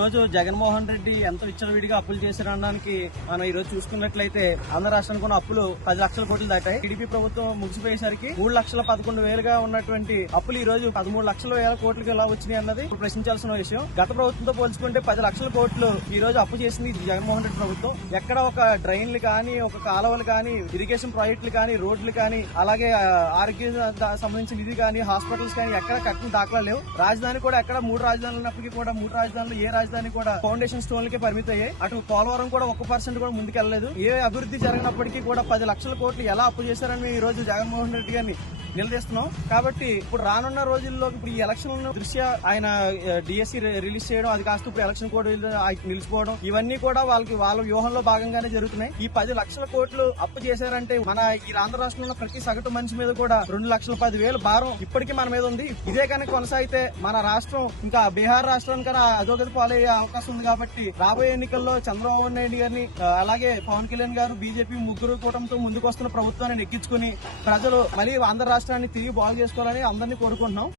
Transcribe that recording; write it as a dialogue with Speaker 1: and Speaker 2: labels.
Speaker 1: రోజు జగన్మోహన్ రెడ్డి ఎంత విచ్చలవిడిగా అప్పులు చేశారనడానికి మనం ఈ రోజు చూసుకున్నట్లయితే ఆంధ్ర రాష్ట్రానికి ఉన్న అప్పులు పది లక్షల కోట్లు దాటాయి. టీడీపీ ప్రభుత్వం ముగిసిపోయేసరికి మూడు లక్షల పదకొండు వేలుగా ఉన్నటువంటి అప్పులు ఈ రోజు పదమూడు లక్షల వేల కోట్లకు ఎలా వచ్చినాయి అన్నది ప్రశ్నించాల్సిన విషయం. గత ప్రభుత్వంతో పోల్చుకుంటే పది లక్షల కోట్లు ఈ రోజు అప్పు చేసింది జగన్మోహన్ రెడ్డి ప్రభుత్వం. ఎక్కడ ఒక డ్రైన్లు కానీ ఒక కాలువలు కానీ ఇరిగేషన్ ప్రాజెక్టులు కానీ రోడ్లు కానీ అలాగే ఆరోగ్య సంబంధించిన ఇది కానీ హాస్పిటల్స్ కానీ ఎక్కడ కట్టిన దాఖలా లేవు. రాజధాని కూడా ఎక్కడ మూడు రాజధానులు ఉన్నప్పటికీ కూడా మూడు రాజధానులు ఏ రాజధాని కూడా ఫౌండేషన్ స్టోన్లకే పరిమితం అయ్యాయి. అటు పోలవరం కూడా ఒక్క పర్సెంట్ కూడా ముందుకెళ్ళలేదు ఏ అభివృద్ధి జరిగినప్పటికీ కూడా పది లక్షల కోట్లు ఎలా అప్పు చేశారని ఈ రోజు జగన్మోహన్ రెడ్డి గారిని నిలదీస్తున్నాం. కాబట్టి ఇప్పుడు రానున్న రోజుల్లో ఇప్పుడు ఈ ఎలక్షన్ దృష్ట్యా ఆయన డిఎస్సి రిలీజ్ చేయడం అది కాస్త ఇప్పుడు ఎలక్షన్ కోడ్ నిలిచిపోవడం ఇవన్నీ కూడా వాళ్ళకి వాళ్ళ వ్యూహంలో భాగంగానే జరుగుతున్నాయి. ఈ పది లక్షల కోట్లు అప్పు చేశారంటే మన ఈ ఆంధ్ర రాష్ట్రంలో ప్రతి సగటు మనిషి మీద కూడా రెండు లక్షల పది వేలు భారం ఇప్పటికీ మన మీద ఉంది. ఇదే కనుక కొనసాగితే మన రాష్ట్రం ఇంకా బీహార్ రాష్ట్రానికి అధోగతి పాలయ్యే అవకాశం ఉంది కాబట్టి రాబోయే ఎన్నికల్లో చంద్రబాబు నాయుడు గారిని అలాగే పవన్ కళ్యాణ్ గారు బీజేపీ ముగ్గురు కూటమితో ముందుకు వస్తున్న ప్రభుత్వాన్ని ఎక్కించుకుని ప్రజలు మళ్ళీ ఆంధ్ర రాష్ట్రాన్ని తిరిగి బాగు చేసుకోవాలని అందరినీ కోరుకుంటున్నాం.